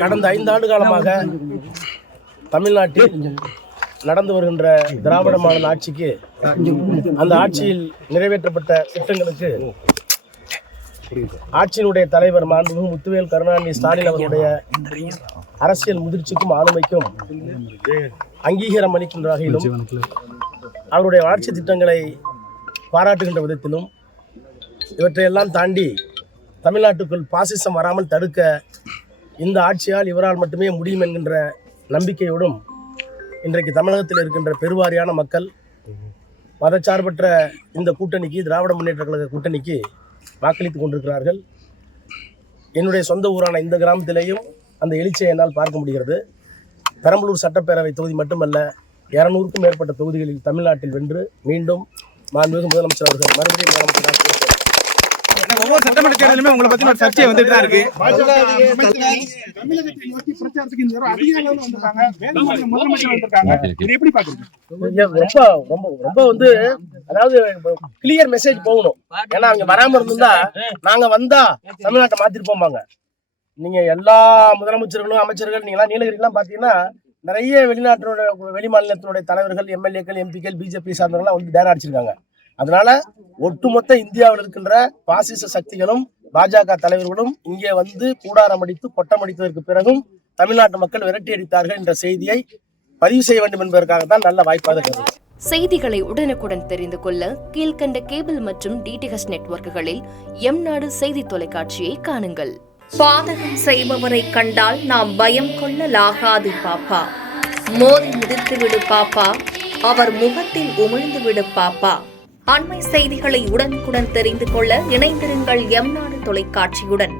கடந்த 5 ஆண்டு காலமாக தமிழ்நாட்டில் நடந்து வருகின்ற திராவிட மாடல் ஆட்சிக்கு அந்த ஆட்சியில் நிறைவேற்றப்பட்ட திட்டங்களுக்கு ஆட்சியினுடைய தலைவர் மாண்புமிகு முத்துவேல் கருணாநிதி ஸ்டாலின் அவர்களுடைய அரசியல் முதிர்ச்சிக்கும் ஆளுமைக்கும் அங்கீகாரம் அளிக்கின்ற வகையிலும் அவருடைய ஆட்சி திட்டங்களை பாராட்டுகின்ற விதத்திலும் இவற்றையெல்லாம் தாண்டி தமிழ்நாட்டுக்குள் பாசிசம் வராமல் தடுக்க இந்த ஆட்சியால் இவரால் மட்டுமே முடியும் என்கின்ற நம்பிக்கையோடும் இன்றைக்கு தமிழகத்தில் இருக்கின்ற பெருவாரியான மக்கள் மதச்சார்பற்ற இந்த கூட்டணிக்கு, திராவிட முன்னேற்ற கழக கூட்டணிக்கு வாக்களித்து கொண்டிருக்கிறார்கள். என்னுடைய சொந்த ஊரான இந்த கிராமத்திலேயும் அந்த எழுச்சியை என்னால் பார்க்க முடிகிறது. பெரம்பலூர் சட்டப்பேரவை தொகுதி மட்டுமல்ல, 200க்கும் மேற்பட்ட தொகுதிகளில் தமிழ்நாட்டில் வென்று மீண்டும் மாண்புமிகு முதலமைச்சர் அவர்கள் மறுபடியும் முதலமைச்சராக ஒவ்வொரு சட்டமன்ற தேர்தலுமே உங்களை பத்தி ஒரு சர்ச்சை வந்துட்டு தான் இருக்கு. ரொம்ப வந்து அதாவது கிளியர் மெசேஜ் போகணும். ஏன்னா அங்க வராம இருந்தா நாங்க வந்தா தமிழ்நாட்டை மாத்திட்டு போவாங்க. நீங்க எல்லா முதலமைச்சர்களும் அமைச்சர்கள் நீங்க நீலகிரிலாம் பாத்தீங்கன்னா நிறைய வெளி மாநிலத்தினுடைய தலைவர்கள், எம்எல்ஏக்கள், எம்பிக்கள், பிஜேபி சார்ந்தவர்கள் வந்து டேரா அடிச்சிருக்காங்க. அதனால ஒட்டுமொத்த இந்தியாவில் இருக்கின்ற பாசிச சக்திகளும் பாஜக தலைவர்களும் இங்கே வந்து கூடாரம் அடித்து கொட்டம் அடித்ததற்கு பிறகும் தமிழ்நாட்டு மக்கள் விரட்டி அடித்தார்கள் என்ற செய்தியை பதிவு செய்ய வேண்டும் என்பதற்காகத்தான் நல்ல வாய்ப்பாக இருக்கிறது. செய்திகளை உடனுக்குடன் தெரிந்து கொள்ள கீழ்கண்ட கேபிள் மற்றும் டிடிஎச் நெட்வொர்க்குகளில் எம்நாடு செய்தி தொலைக்காட்சியை காணுங்கள். பாதகம் செய்பவரை கண்டால் நாம் பயம் கொள்ளலாகாது பாப்பா. மோதி மிதித்து விடு பாப்பா, அவர் முகத்தில் உமிழ்ந்து விடு பாப்பா. அண்மை செய்திகளை உடனுக்குடன் தெரிந்து கொள்ள இணைந்திருங்கள் எம்நாடு தொலைக்காட்சியுடன்.